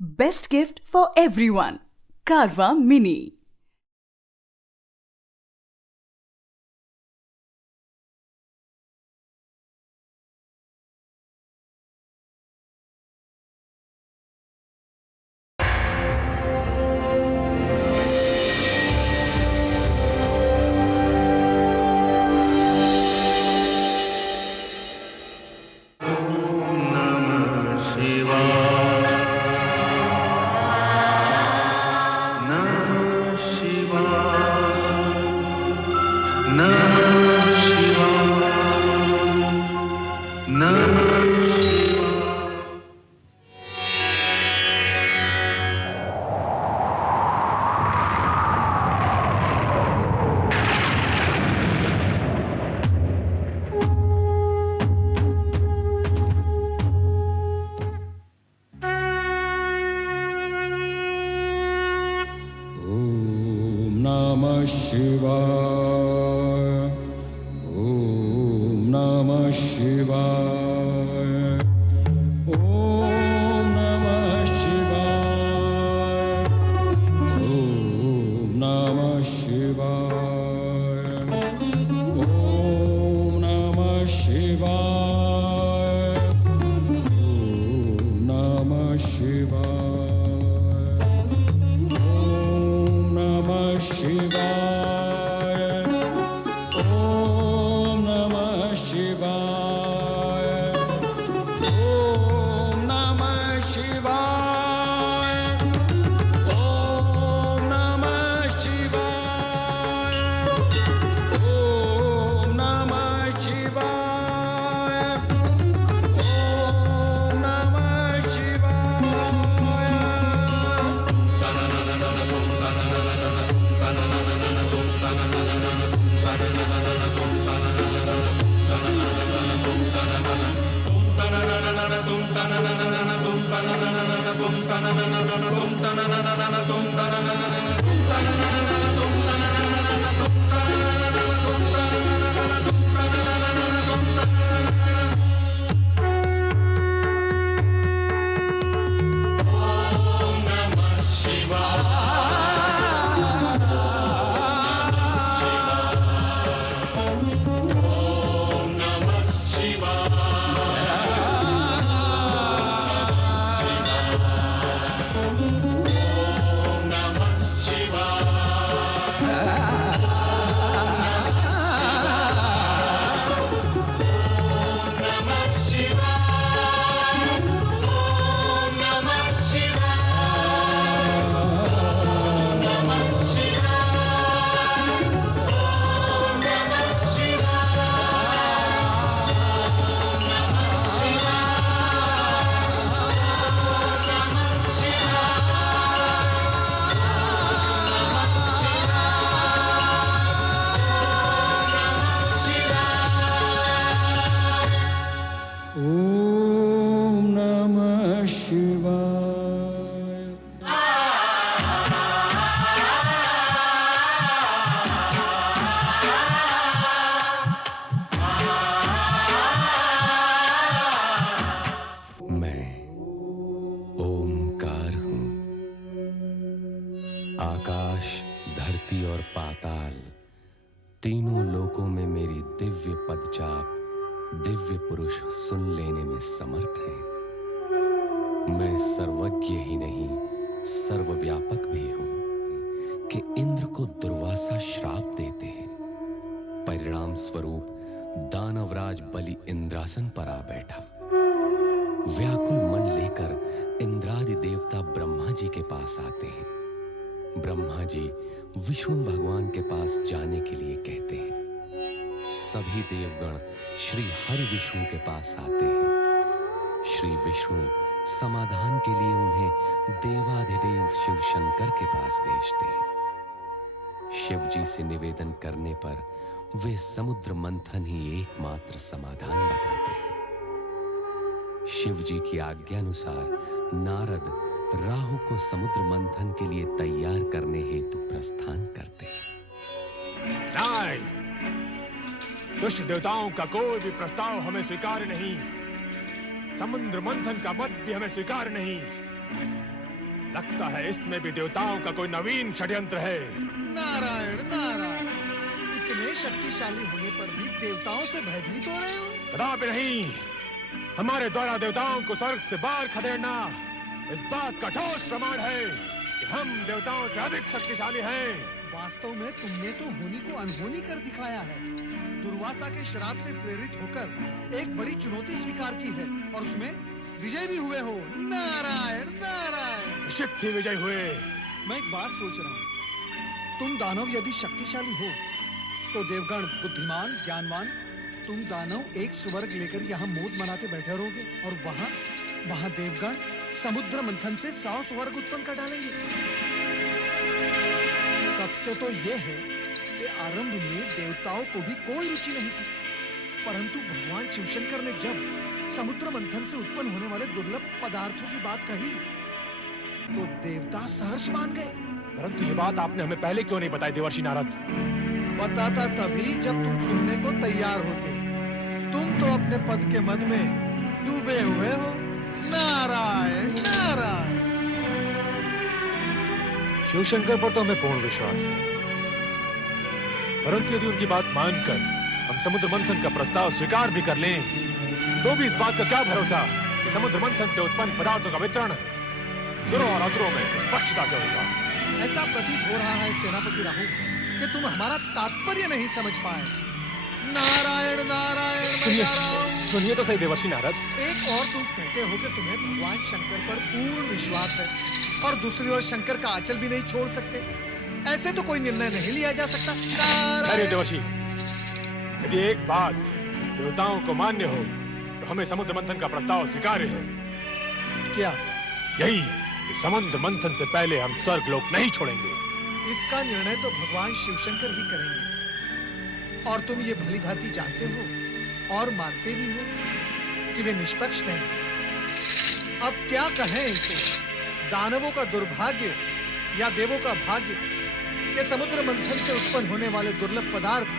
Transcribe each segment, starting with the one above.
Best gift for everyone. Carva Mini. Namah Shivaya. Om Namah Shivaya. Om Namah Shivaya. Om Namah Shivaya. Om Namah Shivaya. Om Namah Shivaya. Shivaya. Om Namah Shivaya. Om Namah Shivaya. Om Namah Shivaya. Om Namah Shivaya. Om Namah आकाश, धरती और पाताल तीनों लोकों में मेरी दिव्य पदचाप दिव्य पुरुष सुन लेने में समर्थ है। मैं सर्वज्ञ ही नहीं सर्वव्यापक भी हूं कि इंद्र को दुर्वासा श्राप देते हैं। परिणाम स्वरूप दानवराज बलि इंद्रासन पर आ बैठा। व्याकुल मन लेकर इंद्रादि देवता ब्रह्मा जी के पास आते हैं। ब्रह्मा जी विष्णु भगवान के पास जाने के लिए कहते हैं। सभी देवगण श्री हरि विष्णु के पास आते हैं। श्री विष्णु समाधान के लिए उन्हें देवाधिदेव शिव शंकर के पास भेजते हैं। शिव जी से निवेदन करने पर वे समुद्र मंथन ही एकमात्र समाधान बताते हैं। शिव जी की आज्ञानुसार नारद राहु को समुद्र मंथन के लिए तैयार करने हेतु प्रस्थान करते हैं। नहीं, दुष्ट देवताओं का कोई भी प्रस्ताव हमें स्वीकार नहीं। समुद्र मंथन का मत भी हमें स्वीकार नहीं। लगता है इसमें भी देवताओं का कोई नवीन षड्यंत्र है। नारायण नारायण, इतने शक्तिशाली होने पर भी देवताओं से भयभीत हो रहे हो? कदापि नहीं। हमारे द्वारा देवताओं को स्वर्ग से बाहर खदेड़ना इस बात का ठोस प्रमाण है कि हम देवताओं से अधिक शक्तिशाली हैं। वास्तव में तुमने तो होनी को अनहोनी कर दिखाया है। दुर्वासा के श्राप से प्रेरित होकर एक बड़ी चुनौती स्वीकार की है और उसमें विजय भी हुए हो। नारायण नारायण। निश्चित ही विजय हुए। मैं एक बात सोच रहा हूँ, तुम दानव यदि शक्तिशाली हो तो देवगण बुद्धिमान ज्ञानवान, तुम दानव एक स्वर्ग लेकर यहाँ मोद मनाते बैठे रहोगे और वहाँ देवगण समुद्र मंथन से 100 स्वर्ग उत्पन्न कर डालेंगे। सत्य तो यह है कि आरंभ में देवताओं को भी कोई रुचि नहीं थी, परंतु भगवान शिवशंकर ने जब समुद्र मंथन से उत्पन्न होने वाले दुर्लभ पदार्थों की बात कही तो देवता सहर्ष मान गए। परंतु ये बात आपने हमें पहले क्यों नहीं बताई देवर्षि नारद? बताता तभी जब तुम सुनने को तैयार होते। तुम तो अपने पद के मद में डूबे हुए हो। नारायण नारायण। शिवशंकर पर तो हमें पूर्ण विश्वास है, परंतु यदि उनकी बात मानकर हम समुद्र मंथन का प्रस्ताव स्वीकार भी कर लें, तो भी इस बात का क्या भरोसा कि समुद्र मंथन से उत्पन्न पदार्थों का वितरण सुरों और असुरों में निष्पक्षता से होगा। ऐसा प्रतीत हो रहा है सेनापति राहु कि तुम हमारा तात्पर्य नहीं समझ पाए। नारायण नारायण। सुनिए तो सही देवर्षि नारद। एक और तुम कहते हो कि तुम्हें भगवान शंकर पर पूर्ण विश्वास है और दूसरी ओर शंकर का आंचल भी नहीं छोड़ सकते। ऐसे तो कोई निर्णय नहीं लिया जा सकता। अरे देवर्षि, यदि एक बात देवताओं को मान्य हो तो हमें समुद्र मंथन का प्रस्ताव स्वीकार्य है। क्या? यही कि समुद्र मंथन से पहले हम स्वर्ग लोक नहीं छोड़ेंगे। इसका निर्णय तो भगवान शिवशंकर ही करेंगे और तुम ये भली भांति जानते हो और मानते भी हो कि वे निष्पक्ष नहीं। अब क्या कहें इसे, दानवों का दुर्भाग्य या देवों का भाग्य कि समुद्र मंथन से उत्पन्न होने वाले दुर्लभ पदार्थ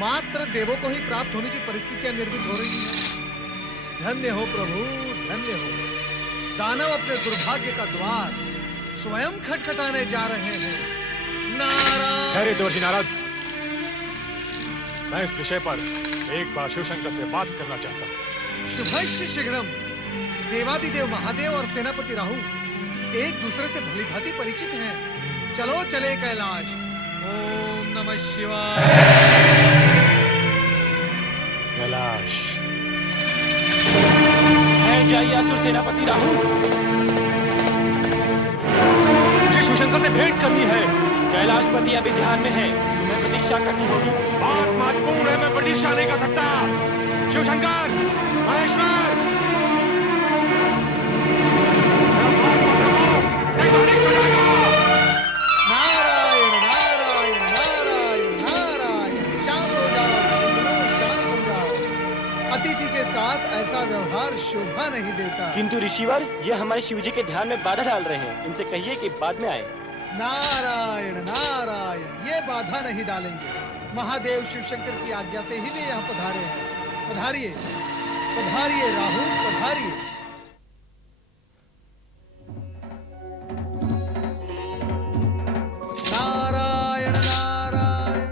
मात्र देवों को ही प्राप्त होने की परिस्थितियां निर्मित हो रही हैं। धन्य हो प्रभु, धन्य हो। दानव अपने दुर्भाग्य का द्वार स्वयं खटखटाने जा रहे हैं। नारायण। अरे देवर्षि नारद, मैं इस विषय पर एक बार शिवशंकर से बात करना चाहता हूँ। शुभस्य शीघ्रम। देवादिदेव महादेव और सेनापति राहु एक दूसरे से भली भांति परिचित हैं। चलो चले कैलाश। ओम नमः शिवाय। कैलाश। जाइए असुर सेनापति राहु। मुझे शिवशंकर से भेंट करनी है। कैलाशपति अभी ध्यान में है, तुम्हें प्रतीक्षा करनी होगी। बात महत्वपूर्ण है, मैं प्रतीक्षा नहीं कर सकता। शिवशंकर, महेश्वर, मेरा बात मत रुको, नहीं तो अनिष्ट हो जाएगा। नारायण नारायण नारायण नारायण। शांत हो जाओ, शांत हो जाओ। अतिथि के साथ ऐसा व्यवहार शोभा नहीं देता। किंतु ऋषिवर, यह हमारे शिवजी के ध्यान में बाधा डाल रहे हैं। इनसे कहिए कि बाद में आए। नारायण नारायण, ये बाधा नहीं डालेंगे। महादेव शिवशंकर की आज्ञा से ही वे यहाँ पधारे हैं। पधारिए पधारिए राहु, पधारिए। नारायण नारायण।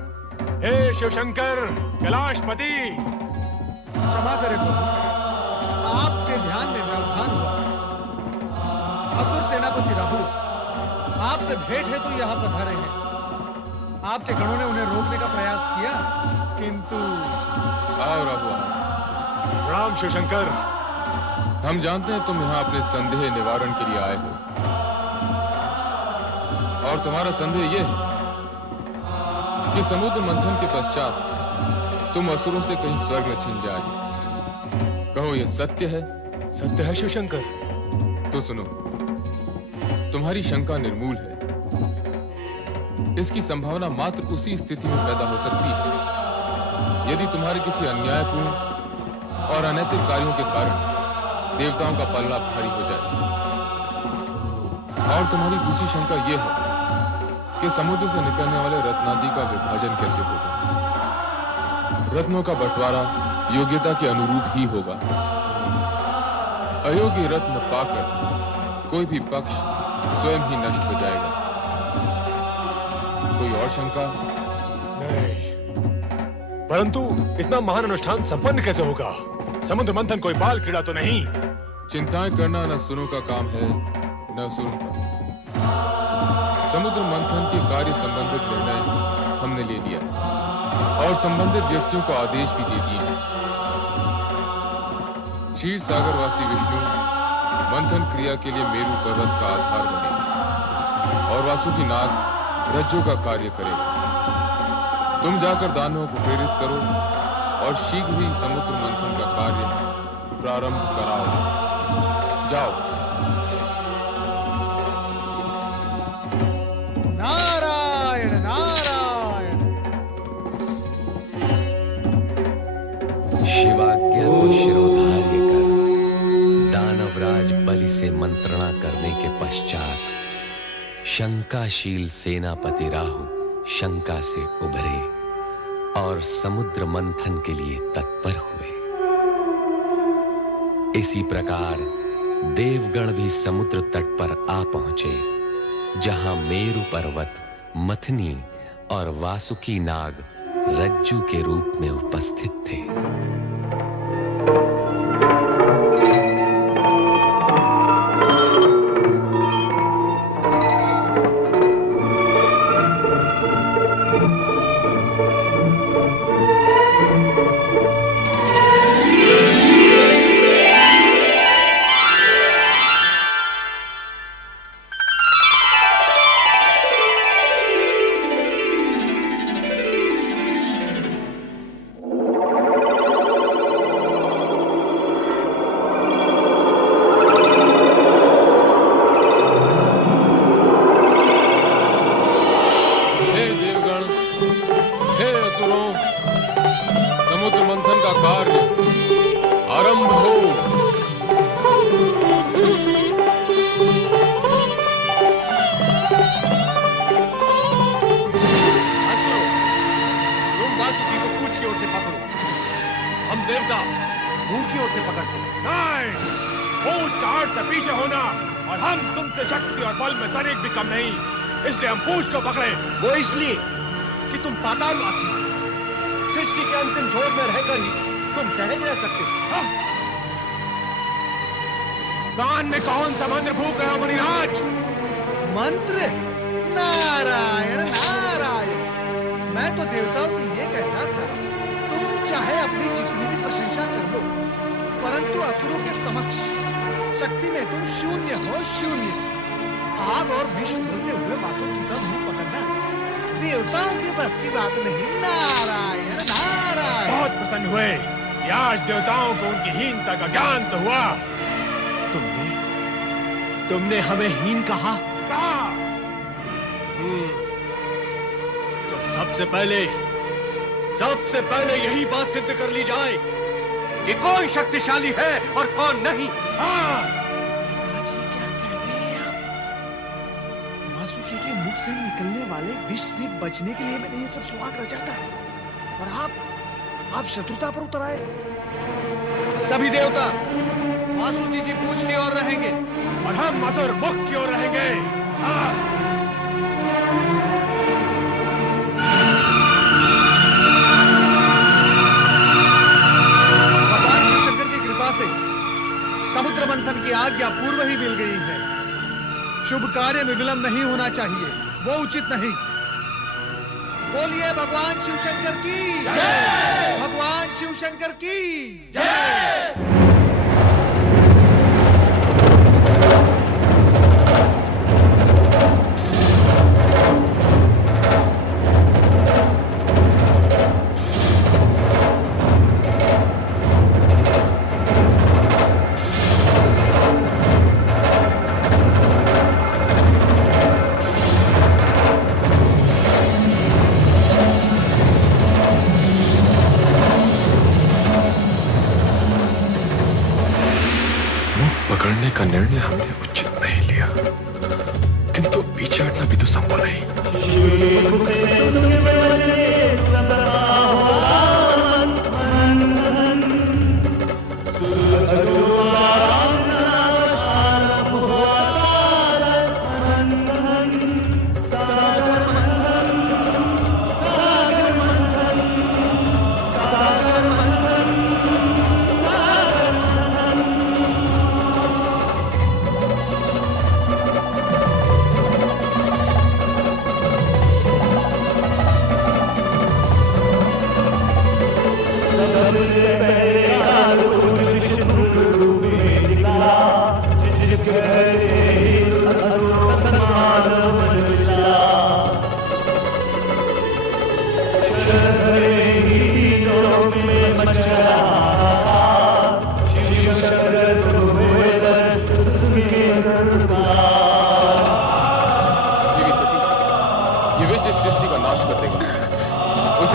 हे शिवशंकर, कैलाशपति। क्षमा करें प्रभु, आपके ध्यान में व्यवधान हुआ। असुर सेनापति राहु आपसे भेंट हेतु यहाँ पधारे हैं। आपके गणों ने उन्हें रोकने का प्रयास किया, किंतु आओ राहु। प्रणाम शिवशंकर। हम जानते हैं तुम यहाँ अपने संदेह निवारण के लिए आए हो, और तुम्हारा संदेह यह है कि समुद्र मंथन के पश्चात तुम असुरों से कहीं स्वर्ग न छिन जाए। कहो यह सत्य है? सत्य है शिवशंकर। तो सुनो, तुम्हारी शंका निर्मूल है। इसकी संभावना मात्र उसी स्थिति में पैदा हो सकती है यदि तुम्हारे किसी अन्यायपूर्ण और अनैतिक कार्यों के कारण देवताओं का पल्ला भारी हो जाए। और तुम्हारी दूसरी शंका यह है कि समुद्र से निकलने वाले रत्नादि का विभाजन कैसे होगा। रत्नों का बंटवारा योग्यता के अनुरूप ही होगा। अयोग्य रत्न पाकर कोई भी पक्ष स्वयं ही नष्ट हो जाएगा। कोई और शंका? नहीं, परंतु इतना महान अनुष्ठान संपन्न कैसे होगा? समुद्र मंथन कोई बाल क्रीड़ा तो नहीं। चिंताएं करना न सुनो का काम है, न सुन का। समुद्र मंथन के कार्य संबंधित निर्णय हमने ले लिया है और संबंधित व्यक्तियों को आदेश भी दे दिए हैं। क्षीर सागरवासी विष्णु मंथन क्रिया के लिए मेरु पर्वत का आधार बने और वासुकी नाग रज्जु का कार्य करेगा। तुम जाकर दानवों को प्रेरित करो और शीघ्र ही समुद्र मंथन का कार्य प्रारंभ कराओ। जाओ। नारायण नारायण। शिवाज्ञा को शिरोधार्य कर दानवराज बलि से मंत्रणा करने के पश्चात शंकाशील सेनापति राहु शंका से उभरे और समुद्र मंथन के लिए तत्पर हुए। इसी प्रकार देवगण भी समुद्र तट पर आ पहुंचे, जहां मेरु पर्वत मथनी और वासुकी नाग रज्जु के रूप में उपस्थित थे। समुद्र मंथन का कार्य आरंभ हो। असुरो, तुम वासुकी को पूंछ की ओर से पकड़ो, हम देवता मुंह की ओर से पकड़ते हैं। नहीं, पूंछ का अर्थ पीछे होना और हम तुमसे शक्ति और बल में तनिक भी कम नहीं, इसलिए हम पूंछ को पकड़े। वो इसलिए कि तुम पातालवासी, सृष्टि के अंतिम छोर में रहकर ही तुम सहज रह सकते हो। कान में कौन सा मंत्र फूंक रहे हो मुनिराज? मंत्र? नारायण नारायण। मैं तो देवताओं से ये कहना था, तुम चाहे अपनी जितनी भी प्रशंसा कर लो, परंतु असुरों के समक्ष शक्ति में तुम शून्य हो, शून्य। आग और विष उगलते हुए वासुकी का मुंह पकड़ना देवताओं के बस की बात नहीं। नारायण नारायण। बहुत प्रसन्न हुए कि आज देवताओं को उनकी हीनता का ज्ञान तो हुआ। तुमने हमें हीन कहा? तो सबसे पहले यही बात सिद्ध कर ली जाए कि कौन शक्तिशाली है और कौन नहीं। क्या कह रहे हैं आप? वासुकी के मुख से निकलने वाले विष से बचने के लिए मैंने ये सब सुहाग रचा था, और आप शत्रुता पर उतर आए। सभी देवता वासुकी की पूंछ की ओर रहेंगे और हम असुर मुख की ओर रहेंगे। भगवान शिव शंकर की कृपा से समुद्र मंथन की आज्ञा पूर्व ही मिल गई है। शुभ कार्य में विलंब नहीं होना चाहिए, वो उचित नहीं। बोलिए भगवान शिव शंकर की जय। भगवान शिव शंकर की जय। पकड़ने का निर्णय हमने उचित नहीं लिया, किंतु पीछे हटना भी तो संभव नहीं।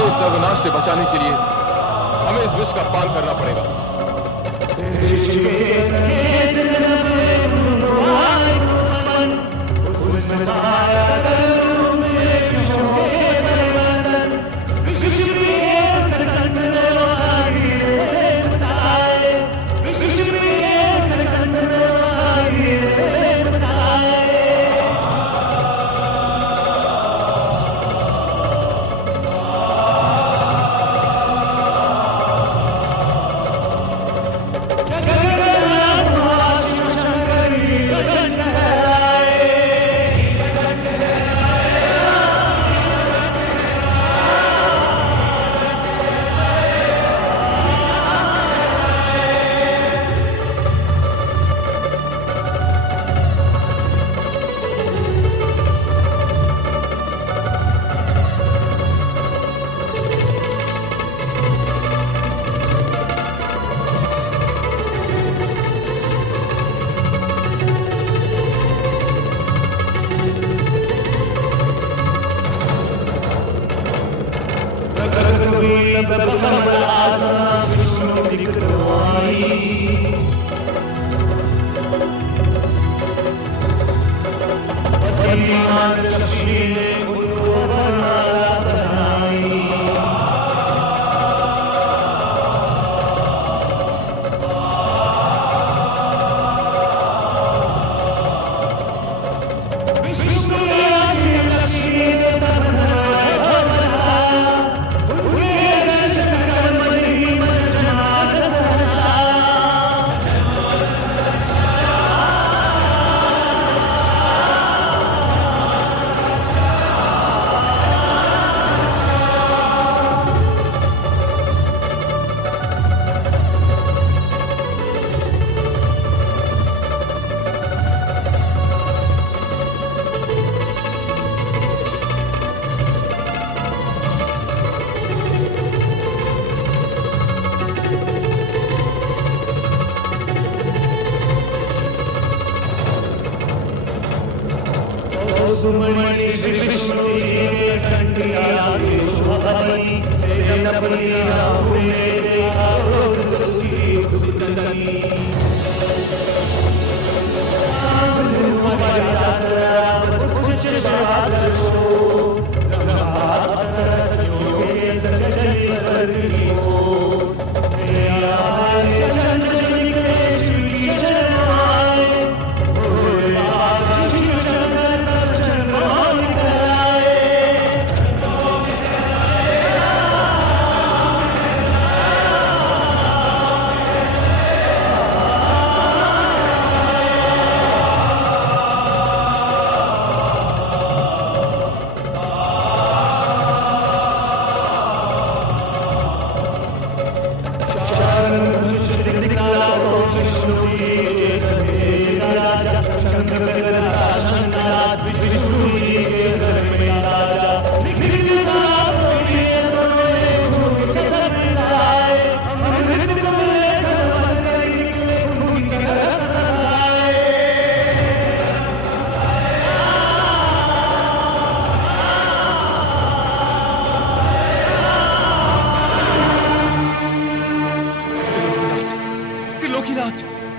इसे इस सर्वनाश से बचाने के लिए हमें इस विष का पान करना पड़ेगा।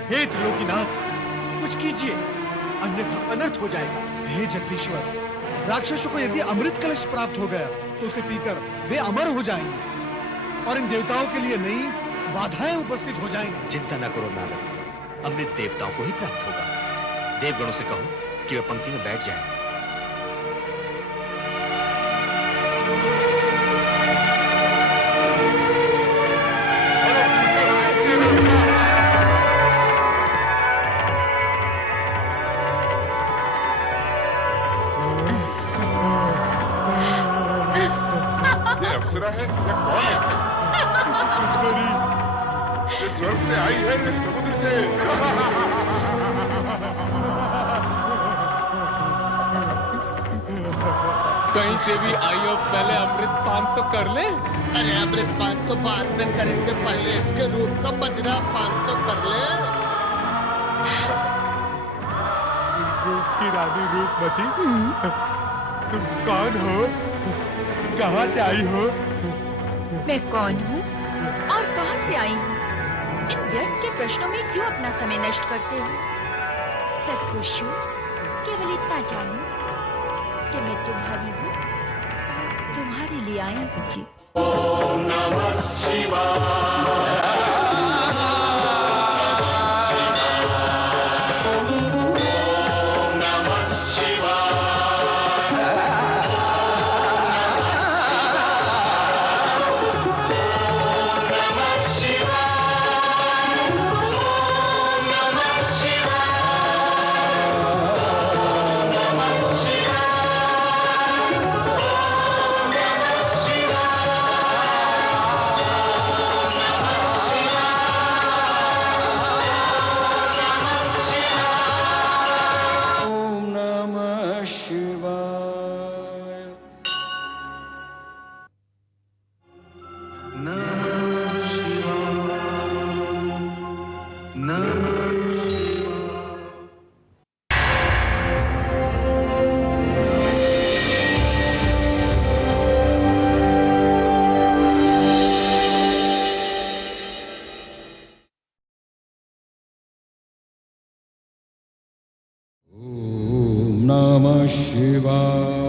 हे त्रिलोकीनाथ, कुछ कीजिए, अन्यथा अनर्थ हो जाएगा। हे जगदीश्वर, राक्षसों को यदि अमृत कलश प्राप्त हो गया तो उसे पीकर वे अमर हो जाएंगे और इन देवताओं के लिए नई बाधाएं उपस्थित हो जाएंगी। चिंता न करो नारद, अमृत देवताओं को ही प्राप्त होगा। देवगणों से कहो कि वे पंक्ति में बैठ जाएं। अप्सरा है या कौन है? ये स्वर्ग से आई है या समुद्र से? कहीं से भी आई हो, पहले अमृत पान तो कर ले। अरे अमृत पान तो बाद में करेंगे, पहले इसके रूप का बजरा पान तो कर ले। रूप की रानी रूपमती, तुम कौन हो कहाँ से आई हो? मैं कौन हूँ और कहाँ से आई हूँ? इन व्यर्थ के प्रश्नों में क्यों अपना समय नष्ट करते हो? सत्पुरुषों, केवल इतना जानो कि मैं तुम्हारी हूँ और तुम्हारे लिए आई हूँ। जी। Namah Shivaya.